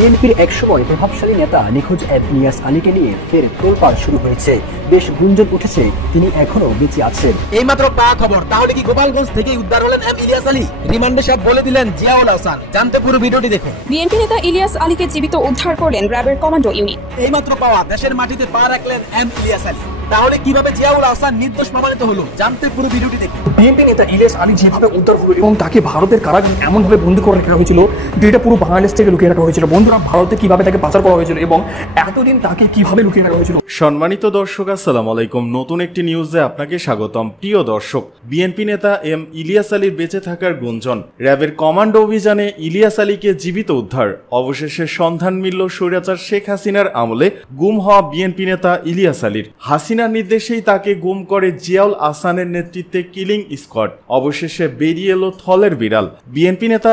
বিএনপির একসময় প্রভাবশালী নেতা নিখোঁজ ইলিয়াস আলীকে নিয়ে ফের তোলপাড় শুরু হয়েছে। বেশ গুঞ্জন উঠেছে তিনি এখনো বেঁচে আছেন। এইমাত্র পাওয়া খবর, তাহলে কি গোপালগঞ্জ থেকে উদ্ধার হলেন ইলিয়াস আলী? রিমান্ডে সব বলে দিলেন জিয়াউল হাসান। জানতে পুরো ভিডিওটি দেখুন। বিএনপি নেতা ইলিয়াস আলীকে জীবিত উদ্ধার করলেন র্যাবের কমান্ডো ইউনিট। এইমাত্র পাওয়া দেশের মাটিতে পা রাখলেন ইলিয়াস আলী। তাহলে কিভাবে জিয়াউল হাসান নির্দোষ প্রমাণিত হলো? জানতে পুরো ভিডিওটি দেখুন। বিএনপি নেতা ইলিয়াস আলী যেভাবে উদ্ধার হলো এবং তাকে ভারতের কারাগারে এমনভাবে বন্দী করে রাখা হয়েছিল যেটা পুরো বাংলাদেশ থেকে লুকিয়ে রাখা হয়েছিল। বন্ধুরা, ভারতে কিভাবে তাকে পাচার করা হয়েছিল এবং এতদিন তাকে কিভাবে লুকিয়ে রাখা হয়েছিল। সম্মানিত দর্শক, আসসালামু আলাইকুম। নতুন একটি নিউজে আপনাকে স্বাগতম। প্রিয় দর্শক, বিএনপি নেতা ইলিয়াস আলীর বেঁচে থাকার গুঞ্জন, র্যাবের কমান্ডো অভিযানে ইলিয়াস আলীকে জীবিত উদ্ধার। অবশেষে সন্ধান মিলল স্বৈরাচার শেখ হাসিনার আমলে গুম হওয়া বিএনপি নেতা ইলিয়াস আলীর। হাসিনার নির্দেশেই তাকে গুম করে জিয়াউল হাসানের নেতৃত্বে কিলিং স্কোয়াড। অবশেষে বেরিয়ে এলো থলের বিড়াল। বিএনপি নেতা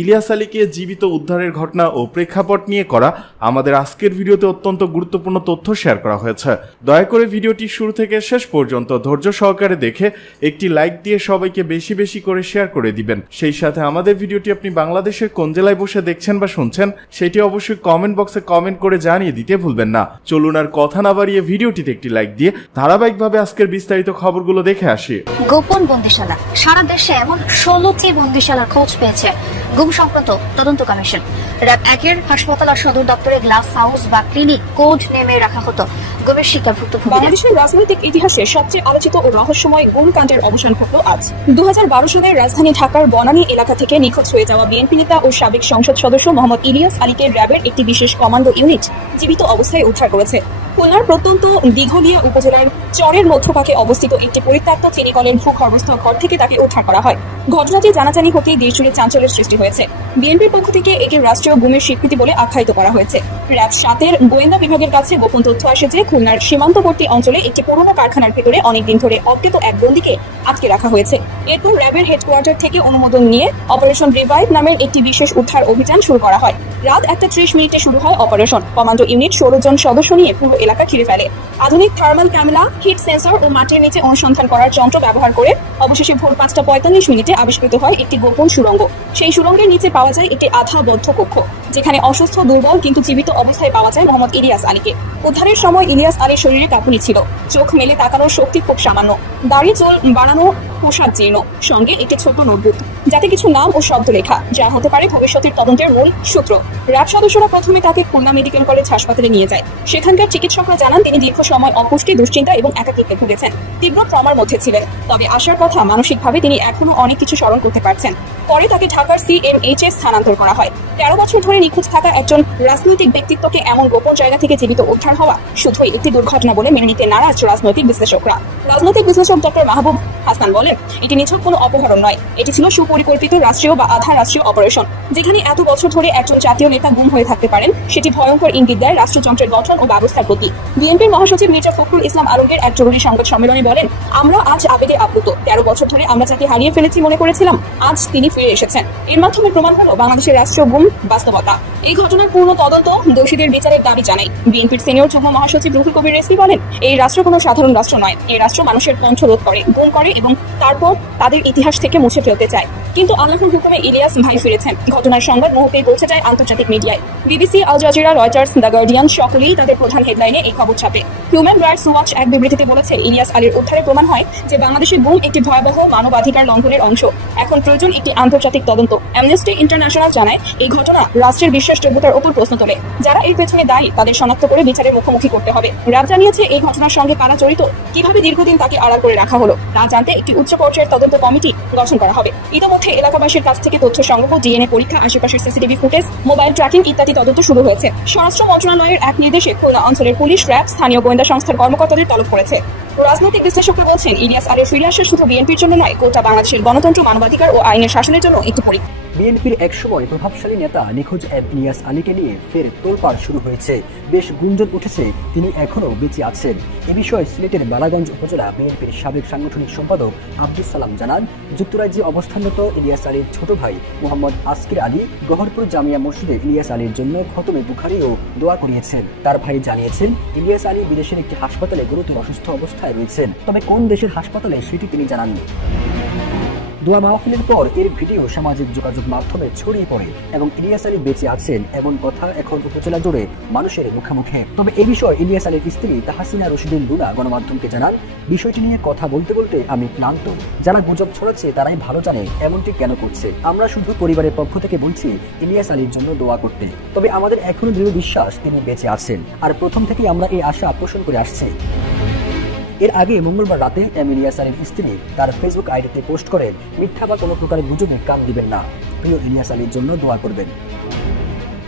ইলিয়াস আলীকে জীবিত উদ্ধারের ঘটনা ও প্রেক্ষাপট নিয়ে করা আমাদের আজকের ভিডিওতে অত্যন্ত গুরুত্বপূর্ণ তথ্য শেয়ার করা হয়েছে। দয়া করে ভিডিওটি শুরু থেকে শেষ পর্যন্ত ধৈর্য সহকারে দেখে একটি লাইক দিয়ে সবাইকে বেশি বেশি করে শেয়ার করে দিবেন। সেই সাথে আমাদের ভিডিওটি আপনি বাংলাদেশের কোন জেলায় বসে দেখছেন বা শুনছেন সেটি অবশ্যই কমেন্ট বক্সে কমেন্ট করে জানিয়ে দিতে ভুলবেন না। চলুন আর কথা না বাড়িয়ে ভিডিওটিতে একটি লাইক দিয়ে ধারাবাহিকভাবে আজকের বিস্তারিত খবরগুলো দেখে আসি। গোপন বন্দিশালা। সারা দেশে এমন 16টি বন্দিশালার খোঁজ পেয়েছে গুম সংক্রান্ত তদন্ত কমিশন। র্যাব 1-এর হাসপাতাল আর সদর দপ্তরে গ্লাস হাউস বা ক্লিনিক কোড নেমে রাখা হতো গুমের শিকারভুক্ত। বাংলাদেশের রাজনৈতিক ইতিহাসে সবচেয়ে আলোচিত ও রহস্যময় গুম কাণ্ডের অবসান ঘটল আজ। 2012 সালে রাজধানী ঢাকার বনানী এলাকা থেকে নিখোঁজ হয়ে যাওয়া বিএনপি নেতা ও সাবেক সংসদ সদস্য মোহাম্মদ ইলিয়াস আলীকে র্যাবের একটি বিশেষ কমান্ডো ইউনিট জীবিত অবস্থায় উদ্ধার করেছে। খুলনার প্রত্যন্ত দিঘলিয়া উপজেলার চরের মধ্যভাগে অবস্থিত একটি পরিত্যক্ত চিনিকলের ভূগর্ভস্থ ঘর থেকে তাকে উদ্ধার করা হয়। ঘটনাটি জানাজানি হতেই দেশজুড়ে চাঞ্চল্যের সৃষ্টি হয়েছে। বিএনপির পক্ষ থেকে একে রাষ্ট্রীয় গুমের স্বীকৃতি বলে আখ্যায়িত করা হয়েছে। র্যাব 7-এর গোয়েন্দা বিভাগের কাছে গোপন তথ্য আসে যে খুলনার সীমান্তবর্তী অঞ্চলে একটি পুরোনো কারখানার ভেতরে অনেকদিন ধরে অজ্ঞাত এক বন্দীকে আটকে রাখা হয়েছে। এরপর র্যাবের হেডকোয়ার্টার থেকে অনুমোদন নিয়ে অপারেশন রিভাইভ নামের একটি বিশেষ উদ্ধার অভিযান শুরু করা হয়। রাত 1:30 শুরু হয় অপারেশন। কমান্ডো ইউনিট 16 জন সদস্য নিয়ে পুরো এলাকা ঘিরে ফেলে। আধুনিক থার্মাল ক্যামেরা, হিট সেন্সর ও মাটির নিচে অনুসন্ধান করার যন্ত্র ব্যবহার করে অবশেষে ভোর 5:45 আবিষ্কৃত হয় একটি গোপন সুড়ঙ্গ। সেই সুড়ঙ্গের নিচে পাওয়া যায় একটি আধাবদ্ধ কক্ষ, যেখানে অসুস্থ, দুর্বল কিন্তু জীবিত অবস্থায় পাওয়া যায় মোহাম্মদ ইলিয়াস আলীকে। উদ্ধারের সময় ইলিয়াস আলীর শরীরে কাঁপুনি ছিল, চোখ মেলে তাকানোর শক্তি খুব সামান্য, দাড়ি চুল বাড়ানো, পোশাক জীর্ণ, সঙ্গে একটি ছোট নোটবুক যাতে কিছু নাম ও শব্দ লেখা, যা হতে পারে ভবিষ্যতের তদন্তের মূল সূত্র। র্যাব সদস্যরা প্রথমে তাকে খুলনা মেডিকেল কলেজ হাসপাতালে নিয়ে যায়। সেখানকার চিকিৎসকরা জানান তিনি দীর্ঘ সময় অপুষ্টি, দুশ্চিন্তা এবং একাকিত্বে ভুগেছেন, তীব্র ট্রমার মধ্যে ছিলেন। তবে আসার কথা, মানসিকভাবে তিনি এখনো অনেক কিছু স্মরণ করতে পারছেন। পরে তাকে ঢাকার CMH-এ স্থানান্তর করা হয়। 13 বছর ধরে নিখোঁজ থাকা একজন রাজনৈতিক ব্যক্তিত্বকে এমন গোপন জায়গা থেকে জীবিত উদ্ধার হওয়া শুধুই একটি দুর্ঘটনা বলে মেনে নিতে নারাজ রাজনৈতিক বিশ্লেষকরা। রাজনৈতিক বিশ্লেষক ডক্টর মাহবুব হাসান বলেন, এটি নিছক কোনো অপহরণ নয়, এটি ছিল সুপরিকল্পিত রাষ্ট্রীয় বা আধা রাষ্ট্রীয় অপারেশন। যেখানে এত বছর ধরে একজন জাতীয় নেতা গুম হয়ে থাকতে পারেন, সেটি ভয়ঙ্কর ইঙ্গিত দেয় রাষ্ট্রযন্ত্রের গঠন ও ব্যবস্থার প্রতি। বিএনপির মহাসচিব মির্জা ফখরুল ইসলাম আলমগীর এক জরুরি সংবাদ সম্মেলনে বলেন, আমরা আজ আবেগে আপ্লুত। 13 বছর ধরে আমরা যাকে হারিয়ে ফেলেছি মনে করেছিলাম, আজ তিনি ফিরে এসেছেন। এর মাধ্যমে প্রমাণ হলো বাংলাদেশের রাষ্ট্রীয় গুম বাস্তবতা। এই ঘটনার পূর্ণ তদন্ত, দোষীদের বিচারের দাবি জানাই। বিএনপির সিনিয়র যুগ্ম মহাসচিব রুহুল কবির রেজভী বলেন, এই রাষ্ট্র কোনো সাধারণ রাষ্ট্র নয়। এই রাষ্ট্র মানুষের কণ্ঠ রোধ করে, গুম করে এবং তারপর তাদের ইতিহাস থেকে মুছে ফেলতে চায়। কিন্তু আল্লাহর হুকুমে ইলিয়াস ভাই ফিরেছেন। ঘটনার সংবাদ মুহূর্তেই পৌঁছে যায় আন্তর্জাতিক মিডিয়ায়। BBC, al Jazeera, Reuters, the Guardian সকলেই তাদের প্রধান হেডলাইনে এই খবর ছাপে। হিউম্যান রাইটস ওয়াচ এক বিবৃতিতে বলেছে, ইলিয়াস আলীর উদ্ধারে প্রমাণ হয় যে বাংলাদেশের গুম একটি ভয়াবহ মানবাধিকার লঙ্ঘনের অংশ। এখন প্রয়োজন একটি আন্তর্জাতিক তদন্ত। অ্যামনেস্টি ইন্টারন্যাশনাল জানায়, এই ঘটনা রাষ্ট্রের বিশ্বাসযোগ্যতার উপর প্রশ্ন তোলে। যারা এর পেছনে দায়ী তাদের শনাক্ত করে বিচারের মুখোমুখি করতে হবে। র্যাব জানিয়েছে, এই ঘটনার সঙ্গে কারা জড়িত, কিভাবে দীর্ঘদিন তাকে আড়াল করে রাখা হলো তা জানতে একটি উচ্চ পর্যায়ের তদন্ত কমিটি গঠন করা হবে। ইতিমধ্যে এলাকাবাসীর কাছ থেকে তথ্য সংগ্রহ, ডিএনএ পরীক্ষা, আশেপাশের সিসিটিভি ফুটেজ, মোবাইল ট্র্যাকিং ইত্যাদি তদন্ত শুরু হয়েছে। স্বরাষ্ট্র মন্ত্রণালয়ের এক নির্দেশে খুলনা অঞ্চলের পুলিশ, র্যাব, স্থানীয় গোয়েন্দা সংস্থার কর্মকর্তাদের তলব করেছে। রাজনৈতিক বিশ্লেষকরা বলছেন, ইলিয়াস আলীর ফিরে আসা শুধু বিএনপির জন্য নয়, গোটা বাংলাদেশের গণতন্ত্র, মানবাধিকার ও আইনের শাসনের জন্য একটি পরীক্ষা। বিএনপির একসময় প্রভাবশালী নেতা নিখোঁজ ইলিয়াস আলীকে নিয়ে ফের তোলপাড় শুরু হয়েছে। বেশ গুঞ্জন উঠেছে তিনি এখনো বেঁচে আছেন। এ বিষয়ে সিলেটের বালাগঞ্জ উপজেলা বিএনপির সাবেক সাংগঠনিক সম্পাদক আব্দুল সালাম জানান, যুক্তরাজ্যে অবস্থানরত ইলিয়াস আলীর ছোট ভাই মোহাম্মদ আসকির আলী গহরপুর জামিয়া মসজিদে ইলিয়াস আলীর জন্য খতমে বুখারী ও দোয়া করিয়েছেন। তার ভাই জানিয়েছেন, ইলিয়াস আলী বিদেশের একটি হাসপাতালে গুরুতর অসুস্থ অবস্থায় রয়েছেন, তবে কোন দেশের হাসপাতালে সেটি তিনি জানাননি। দোয়া মাহফিলের পর এর ভিডিও সামাজিক যোগাযোগ মাধ্যমে ছড়িয়ে পড়ে এবং ইলিয়াস আলী বেঁচে আছেন এমন কথা এখন উপজেলা জুড়ে মানুষের মুখে মুখে। তবে এই বিষয়ে ইলিয়াস আলীর স্ত্রী তাহসিনা রশিদিন লুনা গণমাধ্যমকে জানান, বিষয়টি নিয়ে কথা বলতে বলতে আমি ক্লান্ত। যারা গুজব ছড়াচ্ছে তারাই ভালো জানে এমনটি কেন করছে। আমরা শুধু পরিবারের পক্ষ থেকে বলছি ইলিয়াস আলীর জন্য দোয়া করতে। তবে আমাদের এখনো দৃঢ় বিশ্বাস তিনি বেঁচে আছেন, আর প্রথম থেকেই আমরা এই আশা পোষণ করে আসছি। এর আগে মঙ্গলবার রাতে ইলিয়াস আলীর স্ত্রী তার ফেসবুক আইডিতে পোস্ট করেন, মিথ্যা বা কোনো প্রকারের গুজবে কান দিবেন না, প্রিয় ইলিয়াস আলীর জন্য দোয়া করবেন।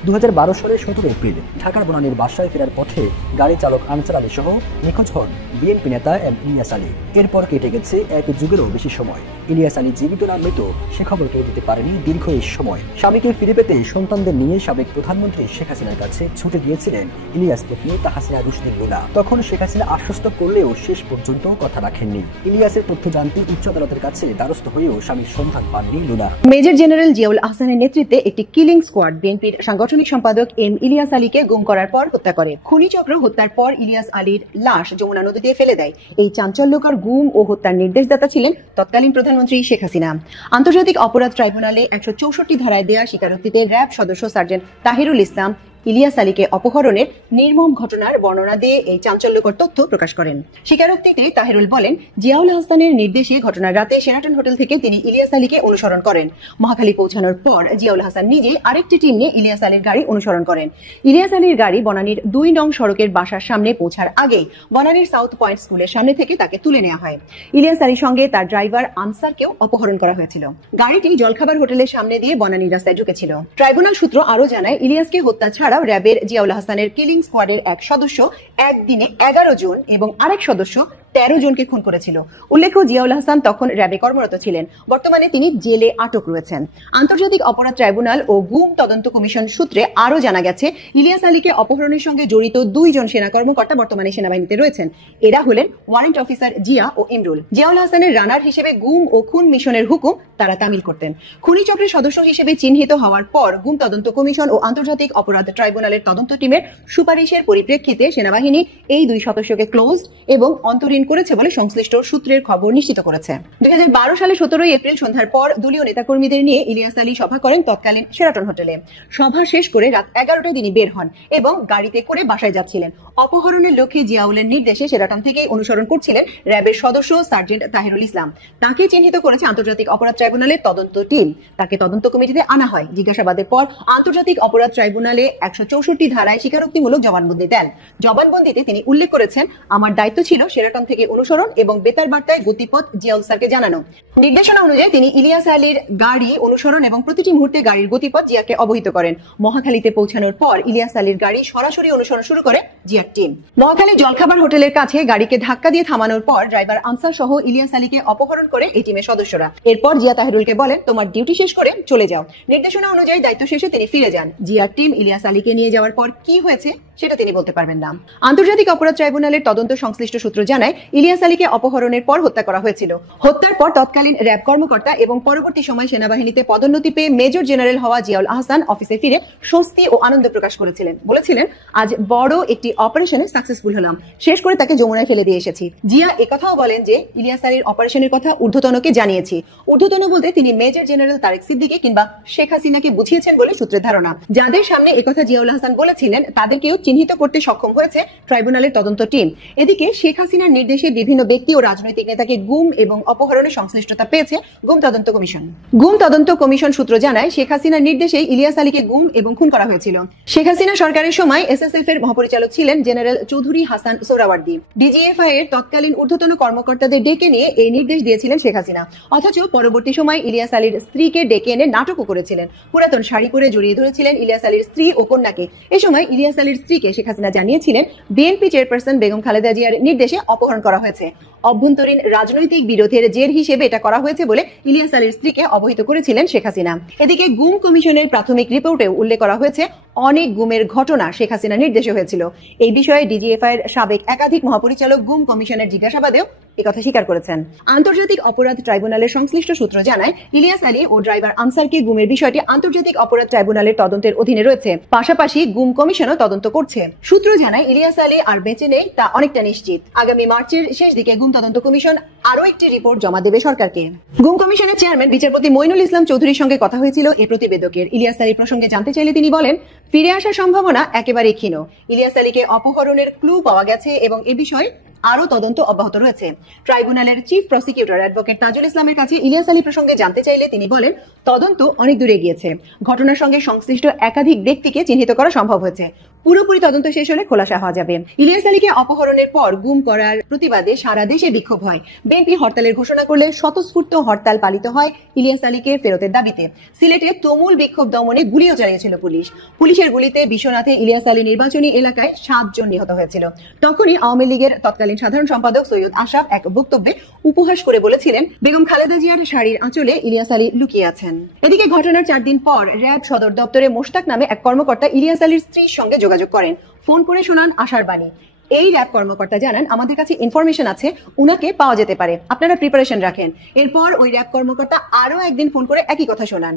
2012 সালের 17 এপ্রিল ঢাকার বনানীর বাসায় ফেরার পথে গাড়ি চালক আনসার আলী সহ নিখোঁজ হন বিএনপি নেতা ইলিয়াস আলী। এরপর কেটে গেছে এক যুগেরও বেশি সময়। ইলিয়াস আলী জীবিত না মৃত সে খবর কেউ দিতে পারেনি দীর্ঘ এই সময়। স্বামীকে ফিরে পেতে সন্তানদের নিয়ে সাবেক প্রধানমন্ত্রী শেখ হাসিনার কাছে ছুটে গিয়েছিলেন ইলিয়াস পত্নী তাহসিনা রশিদিন লুনা। তখন শেখ হাসিনা আশ্বস্ত করলেও শেষ পর্যন্ত কথা রাখেননি। ইলিয়াসের তথ্য জানতে উচ্চ আদালতের কাছে দ্বারস্থ হয়েও স্বামীর সন্ধান পাননি লুনা। মেজর জেনারেল জিয়াউল আহসানের নেতৃত্বে একটি কিলিং স্কোয়াড বিএনপির সাংগঠনিক সম্পাদক ইলিয়াস আলীকে গুম করার পর হত্যা করে। খুনিচক্র হত্যার পর ইলিয়াস আলীর লাশ যমুনা নদীতে ফেলে দেয়। এই চাঞ্চল্যকর গুম ও হত্যার নির্দেশদাতা ছিলেন তৎকালীন প্রধানমন্ত্রী শেখ হাসিনা। আন্তর্জাতিক অপরাধ ট্রাইব্যুনালে 164 ধারায় দেয়া স্বীকারোক্তিতে র্যাব সদস্য সার্জেন্ট তাহিরুল ইসলাম ইলিয়াস আলীকে অপহরণের নির্মম ঘটনার বর্ণনা দিয়ে এই চাঞ্চল্যকর তথ্য প্রকাশ করেন। স্বীকারোক্তিতে তাহিরুল বলেন, জিয়াউল হাসানের নির্দেশে ঘটনার রাতে শেরাটন হোটেল থেকে তিনি ইলিয়াস আলীকে অনুসরণ করেন। মহাখালী পৌঁছানোর পর জিয়াউল হাসান নিজে আরেকটি টিম নিয়ে ইলিয়াস আলীর গাড়ি অনুসরণ করেন। ইলিয়াস আলীর গাড়ি বনানীর 2 নং সড়কের বাসার সামনে পৌঁছার আগেই বনানীর সাউথ পয়েন্ট স্কুলের সামনে থেকে তাকে তুলে নেওয়া হয়। ইলিয়াস আলীর সঙ্গে তার ড্রাইভার আনসারকেও অপহরণ করা হয়েছিল। গাড়িটি জলখাবার হোটেলের সামনে দিয়ে বনানীর রাস্তায় ঢুকেছিল। ট্রাইব্যুনাল সূত্র আরো জানায়, ইলিয়াসকে হত্যা ছাড়াও র্যাবের জিয়াউল হাসানের কিলিং স্কোয়াডের এক সদস্য একদিনে 11 জন এবং আরেক সদস্য 13 জনকে খুন করেছিল। উল্লেখ্য, জিয়াউল হাসান তখন র্যাবে কর্মরত ছিলেন। বর্তমানে তিনি জেলে আটক রয়েছেন। আন্তর্জাতিক অপরাধ ট্রাইব্যুনাল ও গুম তদন্ত কমিশন সূত্রে আরো জানা গেছে, ইলিয়াস আলীকে অপহরণের সঙ্গে জড়িত 2 জন সেনা কর্মকর্তা বর্তমানে সেনাবাহিনীতে রয়েছেন। এরা হলেন ওয়ারেন্ট অফিসার জিয়া ও ইমরুল। জিয়াউল হাসানের রানার হিসেবে গুম ও খুন মিশনের হুকুম তারা তামিল করতেন। খুনি চক্রের সদস্য হিসেবে চিহ্নিত হওয়ার পর গুম তদন্ত কমিশন ও আন্তর্জাতিক অপরাধ ট্রাইব্যুনালের তদন্ত টিমের সুপারিশের পরিপ্রেক্ষিতে সেনাবাহিনী এই 2 সদস্যকে ক্লোজড এবং অন্তরীণ করেছে বলে সংশ্লিষ্ট সূত্রের খবর নিশ্চিত করেছে। 2012 সালে 17 এপ্রিল সন্ধ্যার পর দলীয় নেতাকর্মীদের নিয়ে ইলিয়াস আলী সভা করেন তৎকালীন শেরাটন হোটেলে। সভা শেষ করে রাত 11টায় তিনি বের হন এবং গাড়িতে করে বাসায় যাচ্ছিলেন। অপহরণের লক্ষ্যে জিয়াউলের নির্দেশে শেরাটন থেকেই অনুসরণ করছিলেন র্যাবের সদস্য সার্জেন্ট তাহিরুল ইসলাম। তাকে চিহ্নিত করেছে আন্তর্জাতিক অপরাধ ট্রাইব্যুনালের তদন্ত টিম। তাকে তদন্ত কমিটিতে আনা হয়। জিজ্ঞাসাবাদের পর আন্তর্জাতিক অপরাধ ট্রাইব্যুনালে 164 ধারায় স্বীকারোক্তিমূলক জবানবন্দি দেন। জবানবন্দিতে তিনি উল্লেখ করেছেন, আমার দায়িত্ব ছিল শেরাটন থেকে অনুসরণ এবং বেতার বার্তায় গতিপথ জিয়াউল স্যারকে জানানো। নির্দেশনা অনুযায়ী তিনি ইলিয়াস আলীর গাড়ি অনুসরণ এবং প্রতিটি মুহূর্তে গাড়ির গতিপথ জিয়াকে অবহিত করেন। মহাখালীতে পৌঁছানোর পর ইলিয়াস আলীর গাড়ি সরাসরি অনুসরণ শুরু করে জিয়ার টিম। মহাখালী জলখাবার হোটেলের কাছে গাড়িকে ধাক্কা দিয়ে থামানোর পর ড্রাইভার আনসার সহ ইলিয়াস আলীকে অপহরণ করে এই টিমের সদস্যরা। এরপর জিয়া তাহিরুলকে বলেন, তোমার ডিউটি শেষ করে চলে যাও। নির্দেশনা অনুযায়ী দায়িত্ব শেষে তিনি ফিরে যান। জিয়ার টিম ইলিয়াস আলীকে নিয়ে যাওয়ার পর কি হয়েছে সেটা তিনি বলতে পারবেন না। আন্তর্জাতিক অপরাধ ট্রাইব্যুনালের তদন্ত সংশ্লিষ্ট সূত্র জানায়, ইলিয়াস আলীকে অপহরণের পর হত্যা করা হয়েছিল। হত্যার পর তৎকালীন র্যাব কর্মকর্তা এবং পরবর্তী সময় সেনাবাহিনীতে পদোন্নতি পেয়ে মেজর জেনারেল হওয়া জিয়াউল আহসান অফিসে ফিরে স্বস্তি ও আনন্দ প্রকাশ করেছিলেন। বলেছিলেন, আজ বড় একটি অপারেশনে সাকসেসফুল হলাম, শেষ করে তাকে যমুনায় ফেলে দিয়ে এসেছি। জিয়া একথাও বলেন যে ইলিয়াস আলীর অপারেশনের কথা ঊর্ধ্বতনকে জানিয়েছি। ঊর্ধ্বতন বলতে তিনি মেজর জেনারেল তারেক সিদ্দিকী কিংবা শেখ হাসিনাকে বুঝিয়েছেন বলে সূত্রের ধারণা। যাদের সামনে একথা জিয়াউল হাসান বলেছিলেন তাদেরকেও চিহ্নিত করতে সক্ষম হয়েছে ট্রাইব্যুনালের তদন্ত টিম। এদিকে শেখ হাসিনার নির্দেশে বিভিন্ন ব্যক্তি ও রাজনৈতিক নেতাকে গুম এবং অপহরণের সংশ্লিষ্টতা পেয়েছে গুম তদন্ত কমিশন। গুম তদন্ত কমিশন সূত্র জানায়, শেখ হাসিনার নির্দেশে ইলিয়াস আলীকে গুম এবং খুন করা হয়েছিল। শেখ হাসিনা সরকারের সময় এসএসএফ এর মহাপরিচালক ছিলেন জেনারেল চৌধুরী হাসান সোহরাওয়ার্দী। ডিজিএফআই এর তৎকালীন ঊর্ধ্বতন কর্মকর্তাদের ডেকে নিয়ে এই নির্দেশ দিয়েছিলেন শেখ হাসিনা। অথচ পরবর্তী সময় ইলিয়াস আলীর স্ত্রীকে ডেকে এনে নাটকও করেছিলেন। পুরাতন শাড়ি পরে জড়িয়ে ধরেছিলেন ইলিয়াস আলীর স্ত্রী ও কন্যাকে। এ সময় ইলিয়াস আলীর স্ত্রীকে শেখ হাসিনা জানিয়েছিলেন, বিএনপি চেয়ারপারসন বেগম খালেদা জিয়ার নির্দেশে অপহরণ করা হয়েছে। অভ্যন্তরীণ রাজনৈতিক বিরোধের জের হিসেবে এটা করা হয়েছে বলে ইলিয়াস আলীর স্ত্রীকে অবহিত করেছিলেন শেখ হাসিনা। এদিকে গুম কমিশনের প্রাথমিক রিপোর্টেও উল্লেখ করা হয়েছে, অনেক গুমের ঘটনা শেখ হাসিনার নির্দেশে হয়েছিল। এই বিষয়ে ডিজিএফআই এর সাবেক একাধিক মহাপরিচালক গুম কমিশনের জিজ্ঞাসাবাদেও একথা স্বীকার করেছেন। আন্তর্জাতিক অপরাধ ট্রাইব্যুনালের সংশ্লিষ্ট সূত্র জানায়, ইলিয়াস আলী ও ড্রাইভার আনসারকে গুমের বিষয়টি আন্তর্জাতিক অপরাধ ট্রাইব্যুনালের তদন্তের অধীনে রয়েছে। পাশাপাশি গুম কমিশনও তদন্ত করছে। সূত্র জানায়, ইলিয়াস আলী আর বেঁচে নেই তা অনেকটা নিশ্চিত। আগামী মার্চের শেষ দিকে গুম তদন্ত কমিশন আরো একটি রিপোর্ট জমা দেবে সরকারকে। গুম কমিশনের চেয়ারম্যান বিচারপতি মইনুল ইসলাম চৌধুরীর সঙ্গে কথা হয়েছিল এই প্রতিবেদকের। ইলিয়াস আলী প্রসঙ্গে জানতে চাইলে তিনি বলেন, ফিরে আসার সম্ভাবনা একেবারেই ক্ষীণ। ইলিয়াস আলীকে অপহরণের ক্লু পাওয়া গেছে এবং এ বিষয়ে আরো তদন্ত অব্যাহত রয়েছে। ট্রাইব্যুনালের চিফ প্রসিকিউটর অ্যাডভোকেট তাজুল ইসলামের কাছে ইলিয়াস আলী প্রসঙ্গে জানতে চাইলে তিনি বলেন, তদন্ত অনেক দূরে গিয়েছে। ঘটনার সঙ্গে সংশ্লিষ্ট একাধিক ব্যক্তিকে চিহ্নিত করা সম্ভব হয়েছে। পুরোপুরি তদন্ত শেষ হলে খোলাসা হওয়া যাবে। ইলিয়াস আলীকে অপহরণের পর গুম করার প্রতিবাদে সারা দেশে বিক্ষোভ হয়। বিএনপি হরতালের ঘোষণা করলে স্বতঃস্ফূর্ত হরতাল পালিত হয় ইলিয়াস আলীকে ফেরতের দাবিতে। সিলেটে তুমুল বিক্ষোভ দমনে গুলিও চালিয়েছিল পুলিশ। পুলিশের গুলিতে বিশ্বনাথে ইলিয়াস আলী নির্বাচনী এলাকায় 7 জন নিহত হয়েছিল। তখনই আওয়ামী লীগের তৎকালীন সাধারণ সম্পাদক সৈয়দ আশরাফ এক বক্তব্যে উপহাস করে বলেছিলেন, বেগম খালেদা জিয়ার শাড়ির আঁচলে ইলিয়াস আলী লুকিয়ে আছেন। এদিকে ঘটনার 4 দিন পর র‍্যাব সদর দপ্তরে মোশতাক নামে এক কর্মকর্তা ইলিয়াস আলীর স্ত্রীর সঙ্গে যোগাযোগ করেন। ফোন করে শোনান আশার বাণী। এই র‍্যাব কর্মকর্তা জানান, আমাদের কাছে ইনফরমেশন আছে, উনাকে পাওয়া যেতে পারে, আপনারা প্রিপারেশন রাখেন। এরপর ওই র‍্যাব কর্মকর্তা আরো একদিন ফোন করে একই কথা শোনান।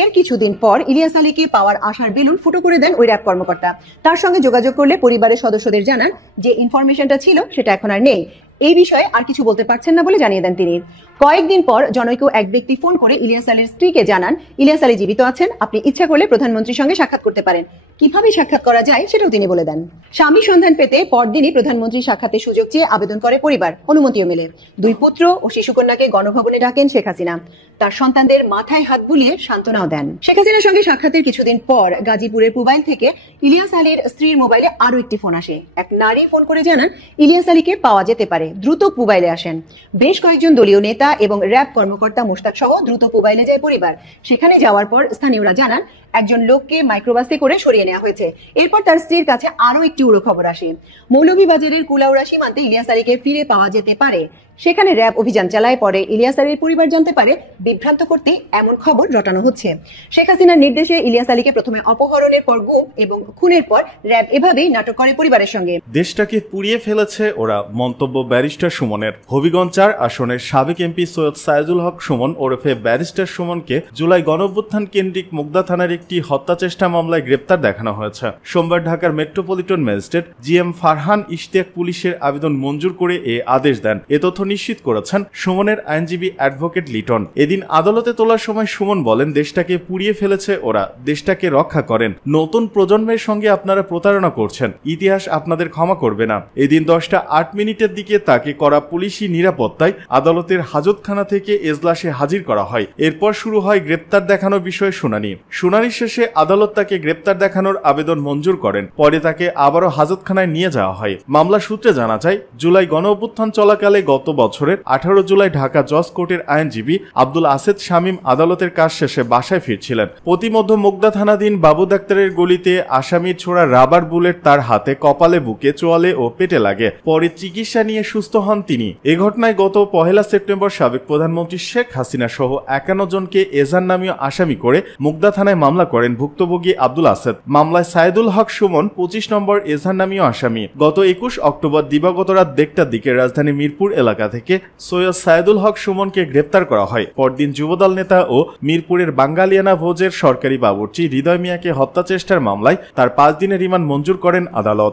এর কিছুদিন পর ইলিয়াস আলীকে পাওয়ার আশার বেলুন ফুটো করে দেন ওই র‍্যাব কর্মকর্তা। তার সঙ্গে যোগাযোগ করলে পরিবারের সদস্যদের জানান যে ইনফরমেশনটা ছিল সেটা এখন আর নেই। এই বিষয়ে আর কিছু বলতে পারছেন না বলে জানিয়ে দেন তিনি। কয়েকদিন পর জনৈক এক ব্যক্তি ফোন করে ইলিয়াস আলীর স্ত্রীকে জানান, ইলিয়াস আলী জীবিত আছেন, আপনি ইচ্ছা করলে প্রধানমন্ত্রীর সঙ্গে সাক্ষাৎ করতে পারেন। কিভাবে সাক্ষাৎ করা যায় সেটাও তিনি বলে দেন। স্বামী সন্ধান পেতে পরদিনই প্রধানমন্ত্রীর সাক্ষাতের সুযোগ চেয়ে আবেদন করে পরিবার, অনুমতিও মেলে। 2 পুত্র ও শিশুকন্যাকে গণভবনে ডাকেন শেখ হাসিনা। তার সন্তানদের মাথায় হাত বুলিয়ে সান্ত্বনাও দেন। শেখ হাসিনার সঙ্গে সাক্ষাতের কিছুদিন পর গাজীপুরের পুবাইল থেকে ইলিয়াস আলীর স্ত্রীর মোবাইলে আরো একটি ফোন আসে। এক নারী ফোন করে জানান, ইলিয়াস আলীকে পাওয়া যেতে পারে, দ্রুত পুবাইলে আসেন। বেশ কয়েকজন দলীয় নেতা এবং র‍্যাব কর্মকর্তা মোশতাক সহ দ্রুত পুবাইলে যায় পরিবার। সেখানে যাওয়ার পর স্থানীয়রা জানান, একজন লোককে মাইক্রোবাসে করে সরিয়ে নেওয়া হয়েছে। এরপর তার স্ত্রীর কাছে আরো একটি উড়ো খবর আসে, মৌলভীবাজারের কুলাউড়া সীমান্তে ইলিয়াস আলীকে ফিরে পাওয়া যেতে পারে। সেখানে র‍্যাব অভিযান চালায়। পরে ইলিয়াস আলীর পরিবার জানতে পারে বিভ্রান্ত করতে এমন খবর রটানো হচ্ছে। শেখ হাসিনার নির্দেশে ইলিয়াস আলীকে প্রথমে অপহরণের পর গুম এবং খুনের পর র‍্যাব এভাবেই নাটক করে পরিবারের সঙ্গে। দেশটাকে পুড়িয়ে ফেলেছে ওরা, মন্তব্য ব্যারিস্টার সুমনের। হবিগঞ্জ 4 আসনের সাবেক এমপি সৈয়দ সাইদুল হক সুমন ওরফে ব্যারিস্টার সুমনকে জুলাই গণঅভ্যুত্থান কেন্দ্রিক মুগদা থানার একটি হত্যা চেষ্টা মামলায় গ্রেপ্তার দেখানো হয়েছে। সোমবার ঢাকার metropolitan magistrate GM Farhan Ishtiaq পুলিশের আবেদন মঞ্জুর করে এ আদেশ দেন। এ তথ্য নিশ্চিত করেছেন সুমনের আইনজীবী অ্যাডভোকেট লিটন। এদিন আদালতে তোলার সময় সুমন বলেন, দেশটাকে পুড়িয়ে ফেলেছে ওরা, দেশটাকে রক্ষা করেন। নতুন প্রজন্মের সঙ্গে আপনারা প্রতারণা করছেন, ইতিহাস আপনাদের ক্ষমা করবে না। এদিন 10টা 8 মিনিটের দিকে তাকে করা পুলিশি নিরাপত্তায় আদালতের হাজতখানা থেকে এজলাসে হাজির করা হয়। এরপর শুরু হয় গ্রেপ্তার দেখানোর বিষয়ে শুনানি। শুনানি শেষে আদালত তাকে গ্রেপ্তার দেখানোর আবেদন মঞ্জুর করেন। পরে তাকে আবারও হাজতখানায় নিয়ে যাওয়া হয়। মামলা সূত্রে জানা যায়, জুলাই গণঅভ্যুত্থান চলাকালে গত বছরের 18 জুলাই ঢাকা জজ কোর্টের আইনজীবী আব্দুল আসেদ শামীম আদালতের কাজ শেষে বাসায় ফিরছিলেন। প্রতিমধ্যে মুগদা থানাধীন বাবু ডাক্তারের গলিতে আসামির ছোড়া রাবার বুলেট তার হাতে, কপালে, বুকে, চোয়ালে ও পেটে লাগে। পরে চিকিৎসা নিয়ে সুস্থ হন তিনি। এ ঘটনায় গত 1 সেপ্টেম্বর সাবেক প্রধানমন্ত্রী শেখ হাসিনা সহ 51 জনকে এজাহার নামীয় আসামি করে মুগদা থানায় মামলা করেন ভুক্তভোগী আব্দুল আসেদ। মামলায় সাইদুল হক সুমন 25 নম্বর এজাহার নামীয় আসামি। গত 21 অক্টোবর দিবাগত রাত 1টার দিকে রাজধানী মিরপুর এলাকা থেকে সৈয়দ সাইদুল হক সুমনকে গ্রেপ্তার করা হয়। পরদিন যুবদল নেতা ও মিরপুরের বাঙ্গালিয়ানা ভোজের সরকারি বাবুর্চি হৃদয় মিয়াকে হত্যা চেষ্টার মামলায় তার 5 দিনের রিমান্ড মঞ্জুর করেন আদালত।